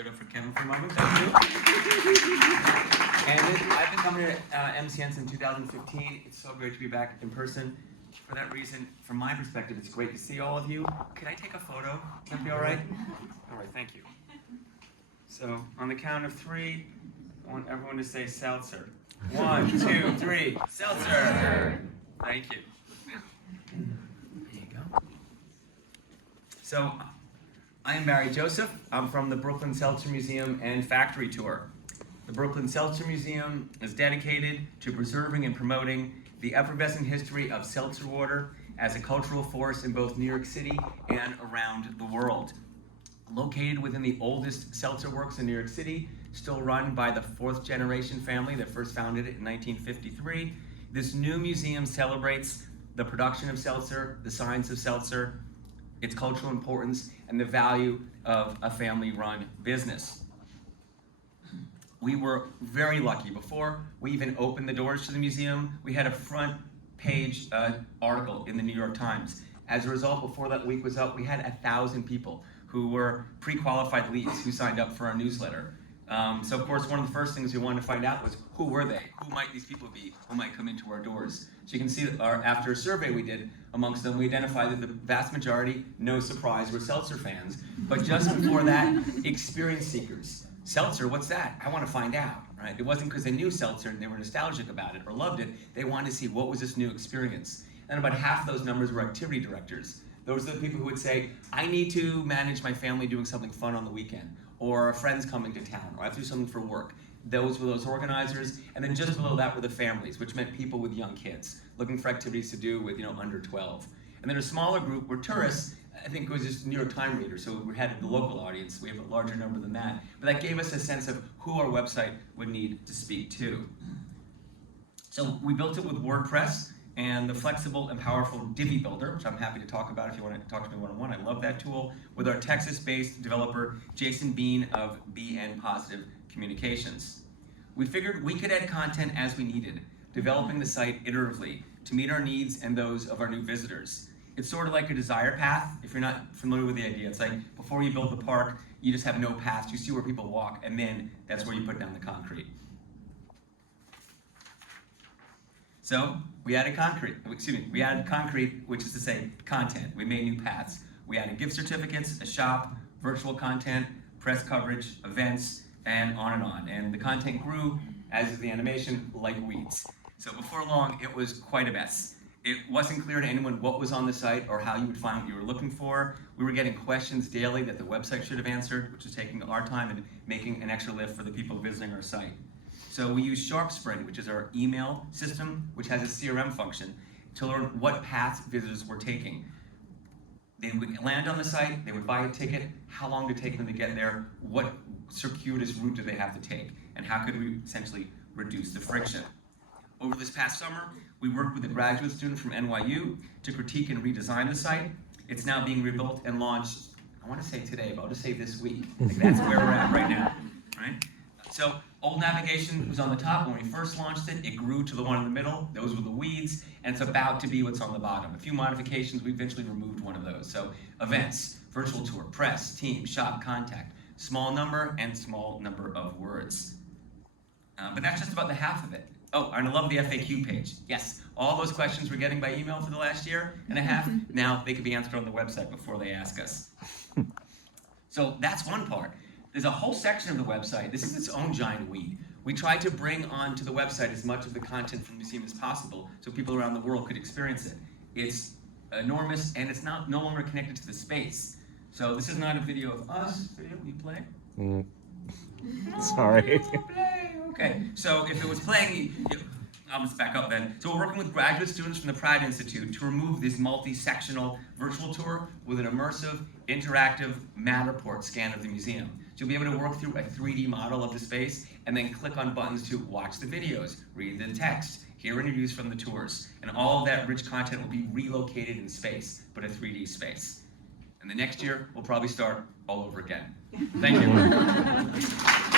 give it up for Kevin for a moment. Thank you. And I've been coming to MCN since 2015. It's so great to be back in person. For that reason, from my perspective, it's great to see all of you. Can I take a photo? Would that be all right? All right, thank you. So on the count of 3, I want everyone to say seltzer. 1, 2, 3, seltzer. Thank you. There you go. So, I am Barry Joseph. I'm from the Brooklyn Seltzer Museum and Factory Tour. The Brooklyn Seltzer Museum is dedicated to preserving and promoting the effervescent history of seltzer water as a cultural force in both New York City and around the world. Located within the oldest seltzer works in New York City, still run by the 4th generation family that first founded it in 1953, this new museum celebrates the production of seltzer, the science of seltzer, its cultural importance, and the value of a family-run business. We were very lucky. Before we even opened the doors to the museum, we had a front page article in the New York Times. As a result, before that week was up, we had 1,000 people who were pre-qualified leads who signed up for our newsletter. So of course, one of the first things we wanted to find out was who were they? Who might these people be who might come into our doors? So you can see that after a survey we did amongst them, we identified that the vast majority, no surprise, were seltzer fans. But just before that, experience seekers. Seltzer, what's that? I want to find out, right? It wasn't because they knew seltzer and they were nostalgic about it or loved it. They wanted to see what was this new experience. And about half those numbers were activity directors. Those are the people who would say, I need to manage my family doing something fun on the weekend, or a friend's coming to town, or I have to do something for work. Those were those organizers. And then just below that were the families, which meant people with young kids, looking for activities to do with, under 12. And then a smaller group were tourists. I think it was just New York Times readers, so we had the local audience. We have a larger number than that. But that gave us a sense of who our website would need to speak to. So we built it with WordPress and the flexible and powerful Divi Builder, which I'm happy to talk about if you want to talk to me one-on-one. I love that tool, with our Texas-based developer, Jason Bean of BN Positive Communications. We figured we could add content as we needed, developing the site iteratively to meet our needs and those of our new visitors. It's sort of like a desire path. If you're not familiar with the idea, it's like before you build the park, you just have no paths. You see where people walk, and then that's where you put down the concrete. So we added concrete, which is to say content. We made new paths. We added gift certificates, a shop, virtual content, press coverage, events, and on and on. And the content grew, as is the animation, like weeds. So before long, it was quite a mess. It wasn't clear to anyone what was on the site or how you would find what you were looking for. We were getting questions daily that the website should have answered, which is taking our time and making an extra lift for the people visiting our site. So we use SharpSpring, which is our email system, which has a CRM function, to learn what paths visitors were taking. They would land on the site, they would buy a ticket, how long did it take them to get there, what circuitous route do they have to take, and how could we essentially reduce the friction. Over this past summer, we worked with a graduate student from NYU to critique and redesign the site. It's now being rebuilt and launched, I want to say today, but I'll just say this week. Like that's where we're at right now, right? So old navigation was on the top when we first launched it. It grew to the one in the middle. Those were the weeds, and it's about to be what's on the bottom. A few modifications, we eventually removed one of those. So events, virtual tour, press, team, shop, contact, small number and small number of words. But that's just about the half of it. Oh, and I love the FAQ page. Yes, all those questions we're getting by email for the last year and a half, now they can be answered on the website before they ask us. So that's one part. There's a whole section of the website. This is its own giant weed. We tried to bring onto the website as much of the content from the museum as possible so people around the world could experience it. It's enormous, and it's no longer connected to the space. So this is not a video of us. Video, we play? Sorry. Okay, so if it was playing, I'll just back up then. So we're working with graduate students from the Pratt Institute to remove this multi-sectional virtual tour with an immersive, interactive Matterport scan of the museum. So you'll be able to work through a 3D model of the space and then click on buttons to watch the videos, read the text, hear interviews from the tours, and all of that rich content will be relocated in space, but a 3D space. And the next year, we'll probably start all over again. Thank you.